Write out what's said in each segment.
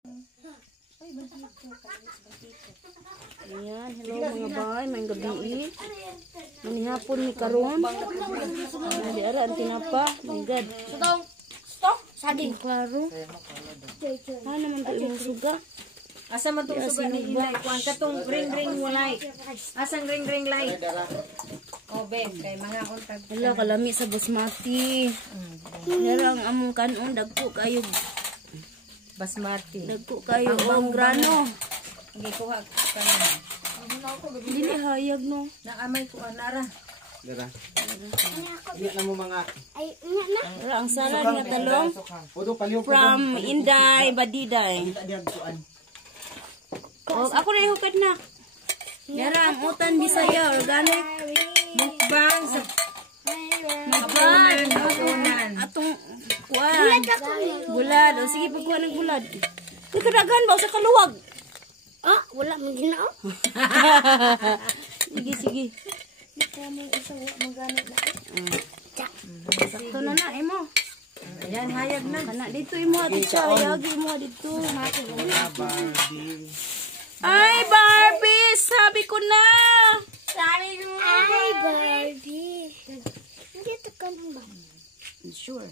Ayan, hello mga bay, may gabi. Manihapon ni karon. Di ara ang tinapa. My God. Stop. Saging. Klaro. Ano man to imong suga? Asa man tong suga ni Inday? Kuan katong ring walay. Asang ring light. Oh, babe, kay mga untag. Wala kalami sa basmati. Pero ang among kanon dagko kayo. Basmati. Dagko kayo og grano. Gikuha ka na. Dili hayag no. Naamay ko anara. Dara. Iya na mo mga Wala ang salad nga talong Odo paliw from Inday Badiday. kita diag kuan. Oh, ako na ihukad na. Yara ang utan Bisaya organic. Mukbang sa Mukbang. Atong kuan. Bulad. O sige pagkuha ng bulad. Kagadagan ba sa kaluwag? ah, wala man din na. Sige. Sakto na na imo. Ayan, hayag na. Kana dito imo ati siya. Yagi imo dito. Barbie. Ay Barbie, sabi ko na. Sabi mo. Ay, Barbie. Nandito ka lang ba? Sure.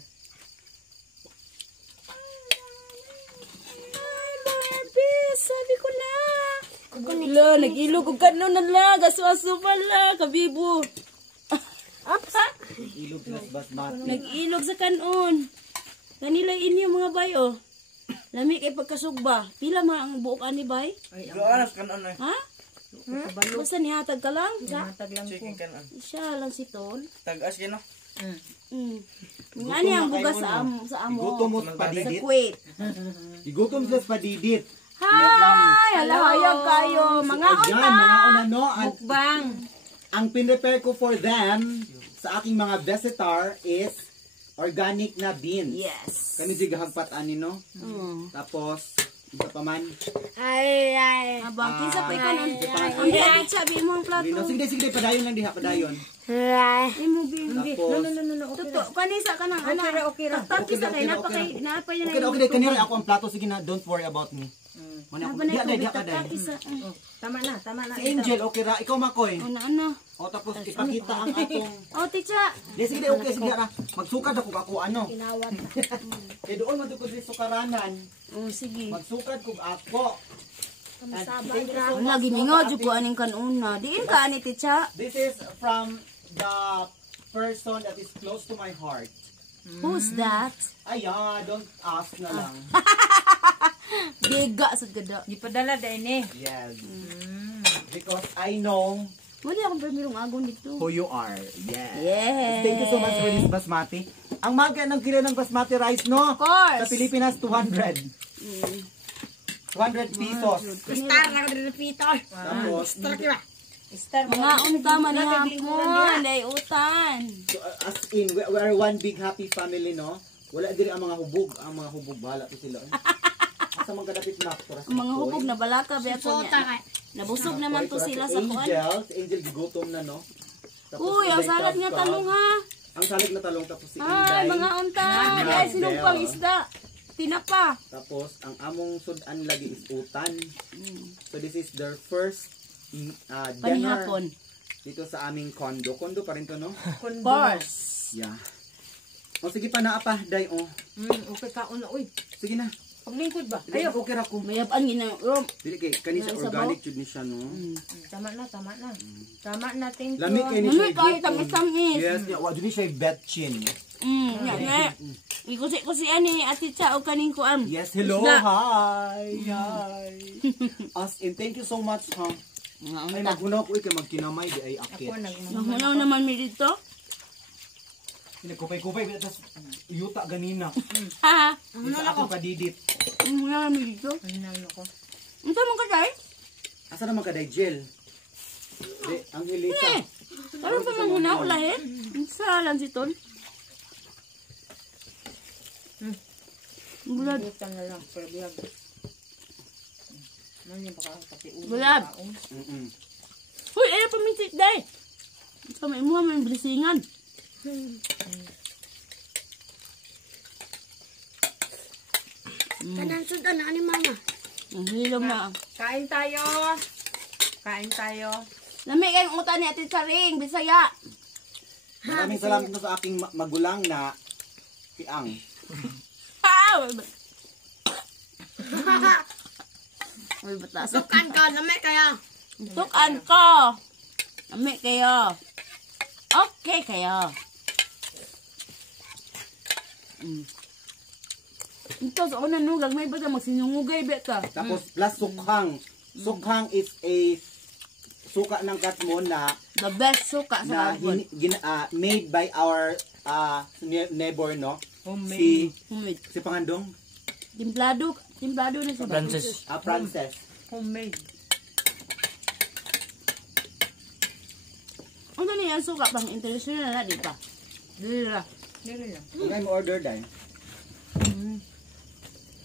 Ay Barbie, sabi ko na. Lo, nag-ilog ko kanon na la. Gaso-aso pala, kabibo. Ilog na basmati. Nag-ilog sa kanon. Kanila inyo mga bay, oh. Lami kay pagkasugba. Pila man ang buok ani bay? Gawas kanon ay. Ha? Basta nihatag ka lang? Matag lang ko. Chicken kanon. Siya lang si Ton. Tagas kino. Ngani ang bugas sa amo. Igutom mo Sa padidit. Kuwait. Igutom sa padidit. Hi! Halahayag kayo. Mga Ayan, unta. mga una no. Mukbang. Ang pinrepare ko for them sa aking mga visitor is organic na beans. Yes. Kani di gahagpat ani no. Tapos isa pa man. Ay. Abang, kinsa pa ikaw nun? Ay. Ang diyan sabi mo ang plato. Lino, sige, padayon lang diha, padayon. Ay. Imo bin. Tapos No. Tuto, kanisa ka nang ana. Okay ra. Tatisa kay napakay naapay na. Okay, kanira ako ang plato, sige na, don't worry about me. Mana ako, diha ka dai. Tama na. Si Angel, okay ra, ikaw makoy. Ano? O tapos ipakita ang atong. Oh, ticha. Sige, okay, sige ra. Magsukad ako ano. Tinawad. Kay doon man ko sa sukaranan. Oh, sige. Magsukad ko ako. And thank you so much. Wala giningaw jud ko aning kanuna. Diin ka ani ticha. This is from the person that is close to my heart. Who's that? Ayan, don't ask na lang. Biga sa gada. Di padala dai ni. Yes. Because I know Wala akong permirong agon dito. who you are. Yes. Yes. Thank you so much for this basmati. Ang mga ng kilo ng basmati rice, no? Of course. Sa Pilipinas, 200. 200 pesos. Star na ko dito Peter. Tapos, Star Mga unta man ni hapon, day utan. as in, we are one big happy family, no? Wala diri ang mga hubog. Ang mga hubog, bahala to sila. Asa mga kadapit na aktor. Ang mga hubog na balaka ba ako niya. Nabusog naman to sila sa kuan. Si Angel, gigutom na, no? Tapos, Uy, ang Inday salad nga Crab talong Cup. ha. Ang salad na talong, tapos si Ay, Inday. mga unta. Ay, sinumpang isda. Tinapa. Tapos, ang among sudan lagi is utan. So, this is their first dinner Panihapon. dito sa aming condo. Condo pa rin to, no? Course. Yeah. O, sige pa na apa, day, oh. Okay ka una uy. Sige na. Paglingkod ba? Ayo, okay ra ko. Mayabaan gina. Dili kay kanisa Ano, organic jud ni siya, no? Tama na. Tama na, thank you. Lami kay ni Nanoy siya. kahit ang isang is. Yes, wa jud ni siya betchin. Nga. Ikusi ani ati cha o kaning kuan. Yes, hello. Isda. Hi. As in, thank you so much, ha. Mga Ay, unta. maghunaw ko kay magkinamay di ay akit. Ako Nahunaw naman mi dito. Kupay-kupay, tas yuta ganina. Ha. Isa ako kadidit. Nahunaw naman mi dito. Ano ko? Unsa man ka dai? Asa naman ka Jel? Di, ang hilita. Ano pa man hunaw lahin? Unsa lang si Ton? Bulad. Butang na lang per vlog. Nanya baka kasi ulo. Bulad. Uy, ayo pamitik dai. Sa may mo man brisingan. Tanan sudan na ni mama. Hilom na. Kain tayo. Kain tayo. Lami kayong utan ni Ate Charing, Bisaya. Maraming salamat na sa aking magulang na Piang. Ah! Uy, batas. Tukan ka, nami kaya. Tukan ko. Lami kayo. Okay kayo. Ito, sa una nugang, may bata magsinungugay, beta. Tapos plus sukhang. Sukhang is a suka ng katmon na The best suka sa Carbon. made by our neighbor, no? Homemade. Humid. Si Pangandong, Timplado na siya. Francis. Frances. Homemade. Ano niya ang suka pang international na, di pa? Dili na. Dili lang. Kung ay mo order dahil.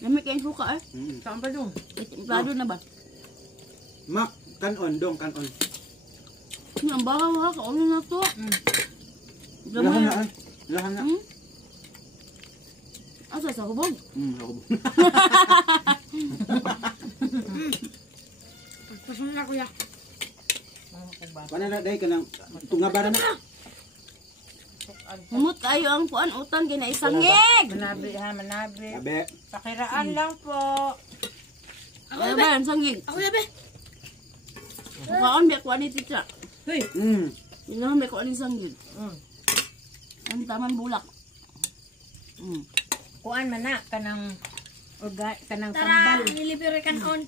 Lami kayong suka eh. Saan pa dong? Timplado na ba? Mak, kanon dong, kanon. Ano ang bahaw ha? Kauno na to. Lahan na ay. Lahan na. Asa sa hubog? Ako. Pasun na kuya. Paano na dahil ka ng tungabara na? Humot kayo ang puan utan kina isangig. Manabi ha, manabi. Sabi, Pakiraan lang po. Kaya ba ang sangig? Ako yabe. Kaon ba kuan ni tita? Hoy. Inahan ba kuan ni sangig? Ang taman bulak. Kuan man na kanang kanang Tara, tambal. nilipire kan on.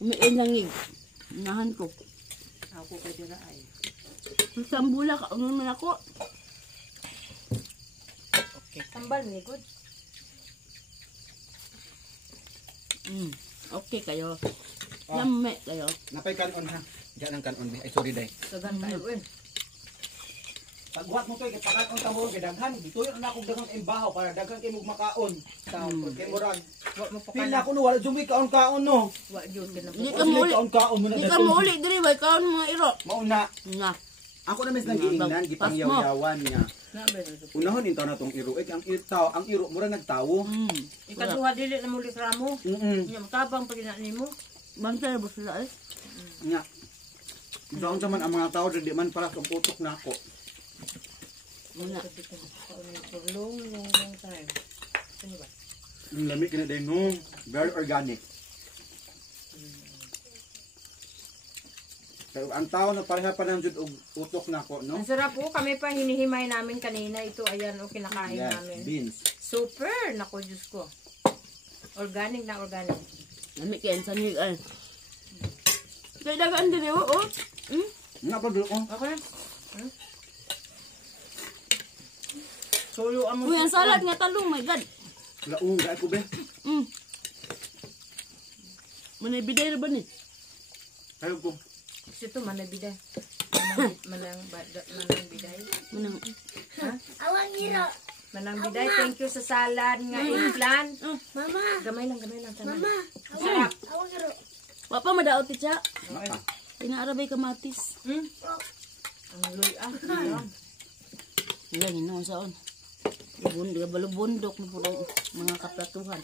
Umiin sangig. Inahan ko. Ako kay dira ay. Sa bulak, ano man ako? Tambal ni good. Okay kayo. Lami kayo. napay kanon ha. Diyan ang kanon. Ay, sorry dahil. Dagan tayo eh. Pagbuhat mo to, ipakaon tamo kay daghan. Dituyo na akong daghang imbahaw para daghan kay mo makaon. Kay murag. Wa mo pa Pila ko no, wala jumi kaon-kaon no. wa jud ka na. Hindi ka mauli. Kaon-kaon mo na Hindi ka mauli diri ba? Kaon mga iro. Mauna. Nga. Ako na mes nang giingnan, gipang yaw-yawan niya. Na ba ito? Unahon intaw na tong iro. Ang iro mura nagtawo. Ikaduha dili na muli kramo. Nya matabang pag ina nimo. Bantay ba sila eh? Nya. Doon man ang mga tao di man para sa putok na ako. Muna. Long time. Ano ba? Ang lamig na din no. Very organic. Pero ang tao na pareha pa ng jud og utok na ako, no? Ang sarap po, kami pa hinihimay namin kanina. Ito, ayan, o kinakain Yes, namin. beans. Super! Naku, Diyos ko. Organic na organic. Lami kayo ang sangig ay. Kaya dagaan din eh, oo. Nga pa dito ko. Okay? Solo ang Uy, ang salad nga talong, my God. Laong ga ko be. Manay biday na ba ni? Kayo ko. Ito, manabiday. Manang biday. Manang, Awang iro. Manang biday. Thank you sa salad nga implan. Mama. Gamay lang, tanan. Mama. Sarap. Awang iro. wapa madaot ti siya. Maka. Inaarabay kamatis. Ang luy Wala, ginawa saon. Balubundok na po ng mga kaplatuhan.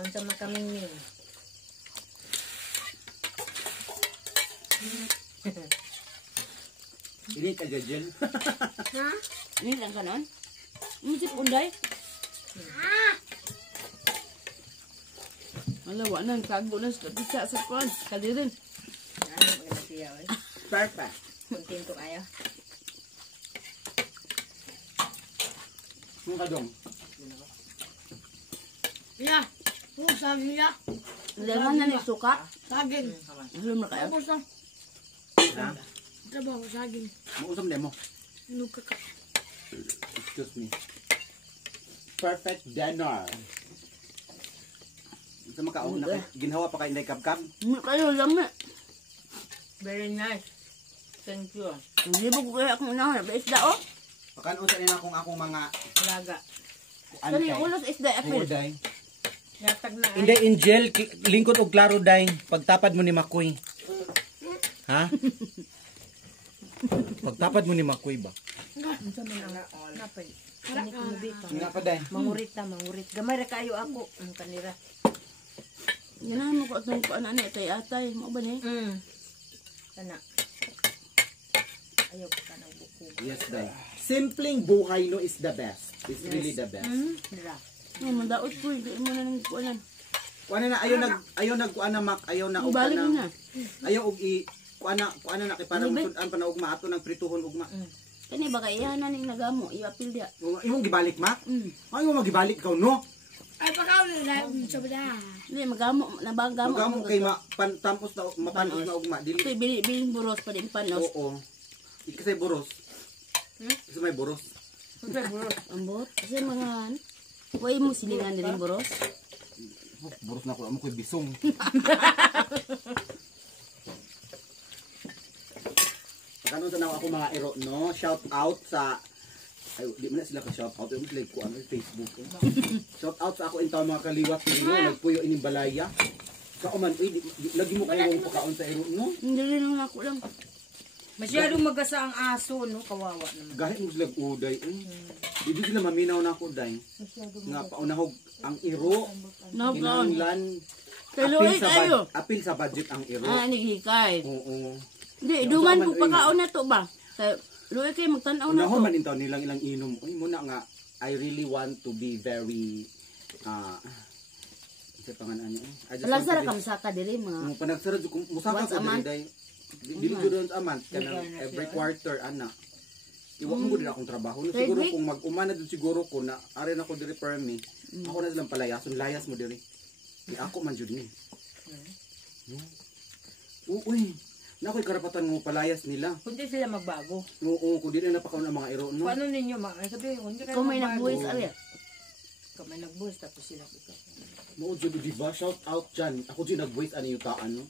Ang sama kaming yun. Ini ka jajel. Ha? Ini lang kanon. Musip unday. Wala, wala nang kago na sa sa kwan. Kalirin. Ano maganda siya, eh. Perfect. Kontento kayo. Ang kadong. Ya. Saging ya. Langan na ni suka. Saging. Alam na kayo. Tapos na. Ha? Trabaho, saging. Mausam demo. Nuka ka. Excuse me. Perfect dinner. Sa makaon na ginhawa pa kay inday kabkab. Hindi kayo, lami. Very nice. Thank you. Hindi ba ko kaya akong unahan? Ba isda o? Pakanon sa nila kung akong mga Laga. Saan yung ulos isda? Apil. day. Yatag na ay. Hindi in gel lingkod og klaro day pagtapad mo ni Makoy. Ha? Pagtapad mo ni Makoy ba? Unsa man ang napay. Kani ko mabita. Nga pa day. Mangurit. Gamay ra kayo ako ang kanira. Ganahan mo ko itong kuan ani atay-atay. Mo ba ni? Kana. Ayaw ko kana buko. Yes, day. Simpleng buhay no is the best. It's really the best. Dira. Ay, mandaot ko. Hindi mo na nang kuanan. Kuan na ayaw nag kuan na mak, ayaw na og Ibalik mo na. Ayaw og i kuan na kay para musudan pa na ugma ato ng prituhon ugma. Kani ba kay iyahan ning nagamo. Iapil dia. Imong gibalik mak? Ay mo magibalik ikaw no. Ay, pakaw na sa bada. Hindi, magamo. Nabagamo. Magamo kay tampos na mapanos na ugma dili. Ito, biling buros pa din panos. Oo. Ikasay boros. Isa may boros. Ambot. Kasi mga, way mo silingan din buros. Boros na ko amo koy bisong. Kano sa naw ako mga iro no, shout out sa ay di man na sila ka shout out, yung like ko ano Facebook. Shout out sa ako intaw mga kaliwat ninyo, nagpuyo ining balaya. Sa man uy lagi mo kayo ng pagkaon sa iro no. Hindi rin ako lang. Masyadong magasa ang aso, no? Kawawa naman. Gahit mo sila uday. Hindi sila maminaw na ako day. Nga paunahog ang iro. Nakaon. Kinahanglan Kaluoy kayo. apil sa budget ang iro. Ah, naghihikay. Oo. Hindi, dungan ko pagkaon na to ba? Kaya, luoy kayo magtanaw na Unahon to. man intaw nilang ilang inom. Uy, muna nga, I really want to be very, isa pangalan niya. Lagsara ka masaka diri mga. Nung panagsara, musaka Once ko a month? dili day. Dili ko doon sa month. Kanang every quarter, ana. Iwa ko din akong trabaho. No, siguro kung mag-umana doon siguro ko na, ari na ko diri per me, ako na silang palayason, layas mo diri. Di ako man jud ni. Uy, na ako'y karapatan mo palayas nila. Kundi sila magbago. Oo, kung di na napakaon ang mga iro, no? Paano ninyo, sabi, hindi kayo Kung may magbago. nagbuwis, ari. Kung may nagbuwis, tapos sila ikaw. Mo jud di ba shout out dyan. Ako jud nag-voice ani yung taan no.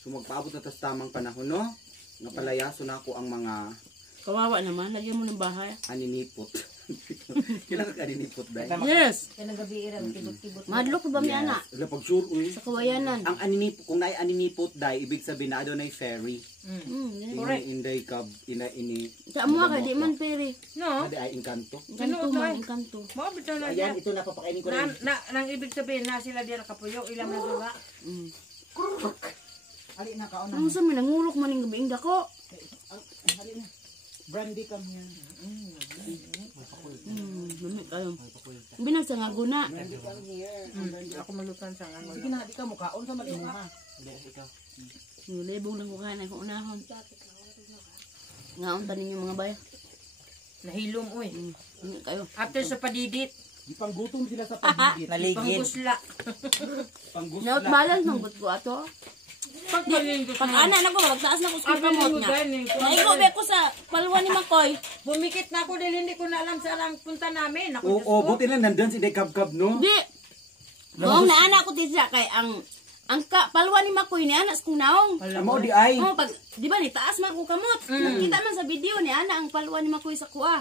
So magpaabot na tas tamang panahon no. Nga palayaso na ako ang mga Kawawa naman, lagyan mo ng bahay. aninipot. Kailan ka aninipot ba? Yes. Kaya nagabi iran, kibot-kibot. Madlo ko ba mi ana? Wala pag sure uy. Sa kawayanan. Ang aninipot kung naay aninipot dai ibig sabihin na adunay fairy. Correct. Inday kab ini. Sa mo ka di man peri. No? Adi ay engkanto. Kanto man, kanto. Mabito na Ayan yan. ito napapakainin ko Na, rin. nang ibig sabihin na sila diyan nakapuyo, ilang na duga. Ali na kaon Ang sa may nangurok man ning gabi dako. Ali na. Brandy come here. Mamit kayo. Binag sa nga guna. Brandy come here. Ako malutan sa ano. Sige na di ka mukaon sa malimo ha. Ikaw. Libog lang ko kanan ko unahon. Ngaon tanin yung mga bayo. Nahilom, uy. Mamit kayo. After sa padidit, Di panggutom sila sa pagigit. panggusla. Panggusla. Naot balance ng gut ko ato. Pag ana na ko, magtaas na ko sa kamot nga. Naigo be ko sa palwa ni Makoy. Bumikit na ako dahil hindi ko na alam saan ang punta namin. Ako, Diyos Oo, ko. buti na nandun si Dekab-Kab, no? Di. Noong naana ko tisa kay ang palwa ni Makoy ni anas kong naong. Amo di ay. Oh, pag di ba ni taas man ko kamot. Nakita man sa video ni ana ang palwa ni Makoy sa kuha.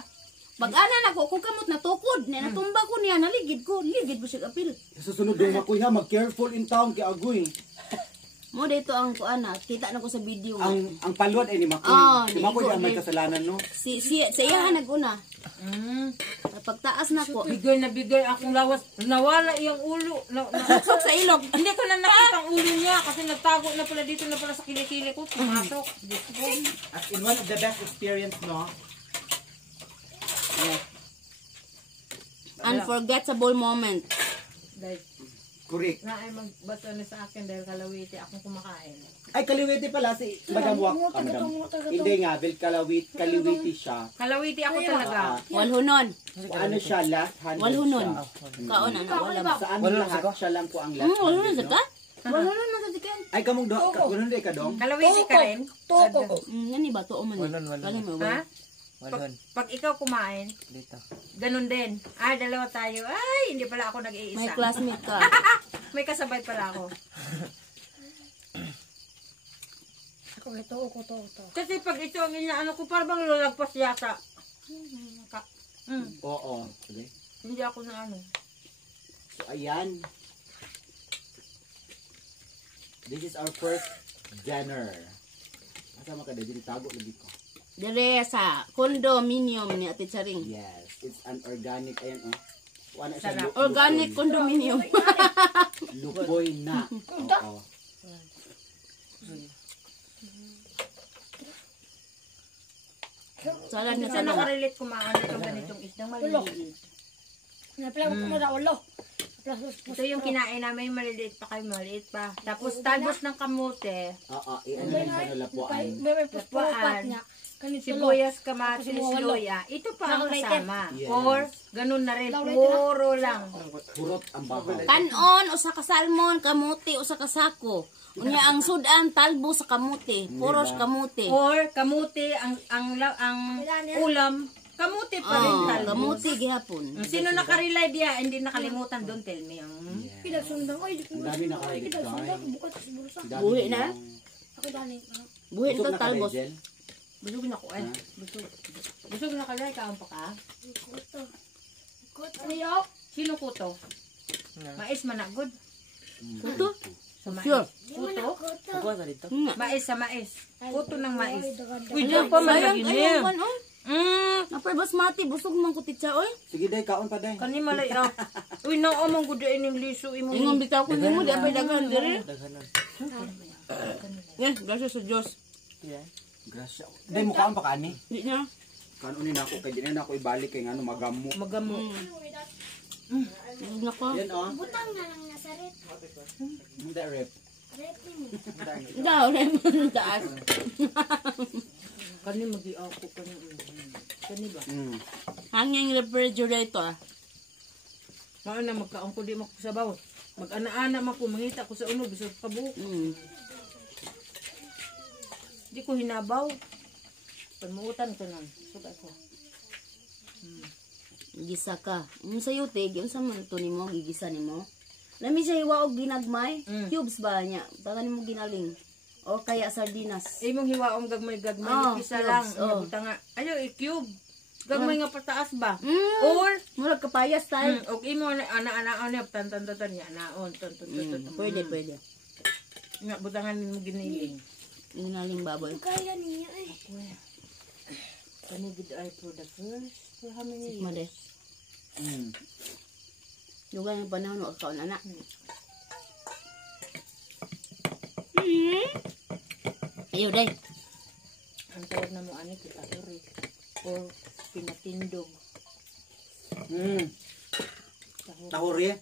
Pag ana na ko kung kamot na tukod, ni natumba ko niya naligid ko, ligid ko siya apil. Sa sunod daw Makoy ha, mag-careful in town kay Agoy. Mo dito ang kuana, kita na ko sa video. Ang palwad ay ni Makoy. Ah, Si Makoy di ang may ko, kasalanan, no? Sa iya naguna. Mm. Pagtaas na ko. Bigay na bigay akong lawas. Nawala yung ulo. Sok sa ilog. Hindi ko na nakita ang ulo niya kasi nagtago na pala dito na pala sa kilikili ko. Pumasok. Diyos ko. As in one of the best experience, no? Unforgettable moment. Dahil Correct. na ay magbato na sa akin dahil kalawiti akong kumakain. Ay, kaliwiti pala si Madam Wak. Hindi nga, kaliwiti siya. Kalawiti ako talaga. Walhunon. Ano siya, last hand Walhunon. siya. Kaon na wala ba? Saan lahat siya lang po ang last Walhunon handed, sa ka? Walhunon man sa tikan. Ay, kamong do, ganun din ka dong? Kalawiti ka rin. Ngani ba to man? Kani mo Ha? ba? Pag ikaw kumain, ganun din. Ay, dalawa tayo. Ay, hindi pala ako May nag-iisa. classmate ka. May kasabay pala ako. Ako ito. Kasi pag ito ang inaano ko, parang bang lalagpas yata. Oo. Okay. Hindi ako na ano. So, ayan. This is our first dinner. Kasama ka dyan, tago lagi ko. Dire sa condominium ni Ate Charing. Yes, it's an organic, ayan oh. Wala Sarap. siya, Organic condominium. lupoy na. Oo. Salad na Kasi salad. nakarelate kumain itong ganitong isdang maliliit. Napala ko mo na ulo. Ito yung kinain namin, maliliit pa kayo, maliit pa. Tapos talbos ng kamote, Oo, i-ano lang sa lapuan. May pupat niya. Kanito lo. sibuyas, kamatis, luya. Ito pa ang kasama. Yes. Or, ganun na rin, puro lang. Purot ang bahaw. Kanon, usa ka salmon, kamuti, usa ka sako. Unya ang sudan, talbo sa kamuti. Puros kamuti. Or, kamuti, ang ulam, kamuti pa rin Oh, talbos. kamuti gihapon. Sino nakarely diya, hindi nakalimutan doon, tell me. Pinagsundan ko. Ang dami nakalit Pinagsundan ko. guys. Bukat sa bulsa. Ang dami Buhi na? ng- Ako dali. Buhi Busog ito na ka, talbos. Rachel? Busog na ko eh. Busog na kalay, kaon pa ka? Kuto. Kuto. Ayaw. Sino kuto? Mais managod. Ito? Sa mais. Sure. Kuto? Kuto. Nga. Mais sa mais. Kuto ng mais. Uy, diyan pa sayang malagin kayo niya. man, oh. Napay basmati, busog man ko titsa, oy. Sige, day, kaon pa, day. Kani malay ah. Uy, naamang gud ining liso imo. Ingon bitaw ko nimo, di apay daghan dire. Gracias sa Diyos. Grasya. Day, mo kaon pa ka, ani? Di niya. Kanunin ako, kaya di na ako ibalik kay ano, magamo. Magamo. Busog na ko. Yan, oh. Butang na lang nasa rep. Hindi, rep. Rep mo. Daw, lemon taas. Kani magi ako kani. Kani ba? Hanging refrigerator. Mao na magkaon ko di makusabaw. Mag-ana-ana man ko mangita ko sa uno bisag pabuok. Di ko hinabaw. Pamuutan ko nun. Sugat ko. Gisa ka. Sa yutig, yung sa man to nimo, gigisa nimo. Lami siya hiwa og ginagmay. Cubes ba niya? Tangan nimo ginaling. O kaya sardinas. Imong hiwaong gagmay-gagmay. Oh, Isa cubes, lang. oh. Buta nga. Ayaw, i-cube. Gagmay nga pataas ba? Mm. Or, Murag kapaya style. og imo ana-ana niya. Tan-tan-tan niya. Naon. Pwede, pwede. Nga, butangan mo giniling. Ginaling baboy. Kaya niya eh. Kani gid ay for the first. For how many years? Made. Dugan yung panahon, wag kaon anak. Ayaw, day. Ang tawag na mo ani kita uri. Or pinatindog. Tahuri.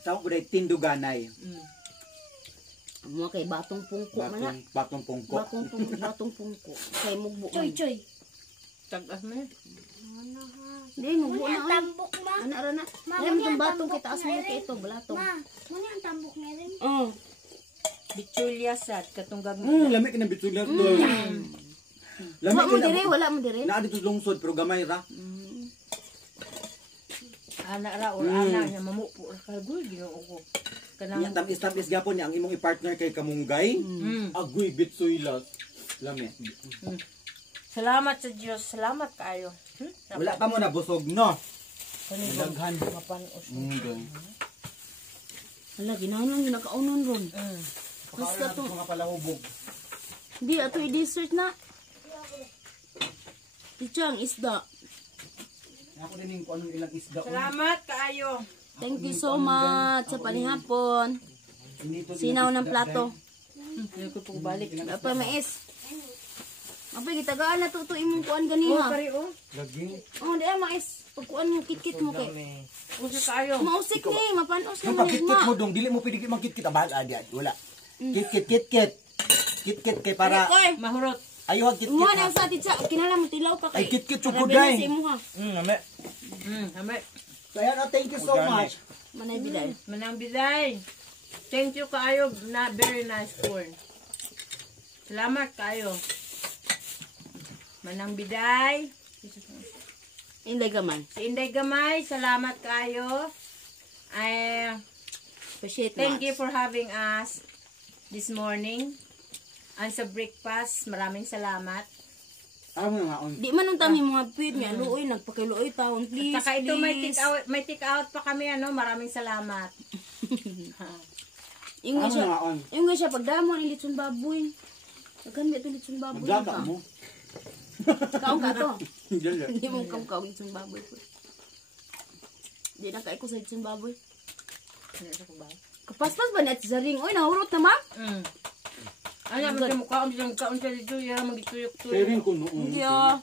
Tawag ko day, tinduganay. Ang mga kay batong pungko man na. Batong pungko. Batong pungko. Kay mugbo. Choy, choy. Tagas mo. Hindi, mugbo na. Ang tambok ma. Ana ra na. Ma, Alam muna itong ang batong tambok kay taas na mo rin. kay ito, balatong. Ma, muna ang tambok niya rin. Oh. Bichulya sad katong gagmay. Lamig ka ng bitsulyar to. Lamig Wala mo ka dire, na. wala mo dire. Naa dito lungsod, pero gamay ra. Ana ra or ana nya mamupo ra kagoy Ginoo ko. Nya Kanang tamis gapon niya ang imong i-partner kay Kamunggay. Agoy bitsuilas. Lami. salamat sa Dios, salamat kaayo. Wala pa mo na busog no. Kani Daghan. mapanos. Hala, ginanon yung nakaunon ron. Basta to. Mga palahubog. Di, ato i-dessert na. Tichang, isda. Ako din yung kung anong ilang isda. Salamat kaayo. Thank you so much sa panihapon. Sinaw ng plato. Hindi ko po balik. Apa mais. Apa gitagaan na to imong kuan Oh, ganiha. kari oh. Lagi. Oh, di mais. Pagkuan mo kit-kit mo kay. Usa kaayo. Mausik ni, mapanos Yung na pagkit-kit mo dong, dili mo pwede magkit-kit. Abahal, wala. Kit-kit. Kit-kit kay para, Koy, Mahurot. ayuhag kit-kit. mo na sa titsa, kinala mo tilaw pa kay. Ay, kit-kit sugod Para day. sa imo ha. Ame. Ame. So, ayan, thank you so much. Manay biday. Manang biday. Thank you kaayo na very nice corn. Salamat kaayo. Manang biday. Inday gaman. Si Inday Gamay, salamat kaayo. Ay, Appreciate thank much. you for having us this morning. And sa breakfast, maraming salamat. Ano mo nga on? Di man nung tami mga pwede niya, luoy, nagpakiluoy taon, please, Saka ito please. may take out pa kami ano, maraming salamat. Yung nga Ano siya, nga on? yung nga siya, pagdamon, ilitsun baboy. Dagan ba ito litsong baboy? Magdata mo. Kaong ka to. Diyan. Hindi mo kaong litsong baboy po. Hindi na kayo ko sa litsong baboy. Kapaspas ba niya sa ring? Uy, nahurot na ma? Ano, magkaon siya dito, ya, magituyok-tuyok. Sharing ko noon. Hindi ah.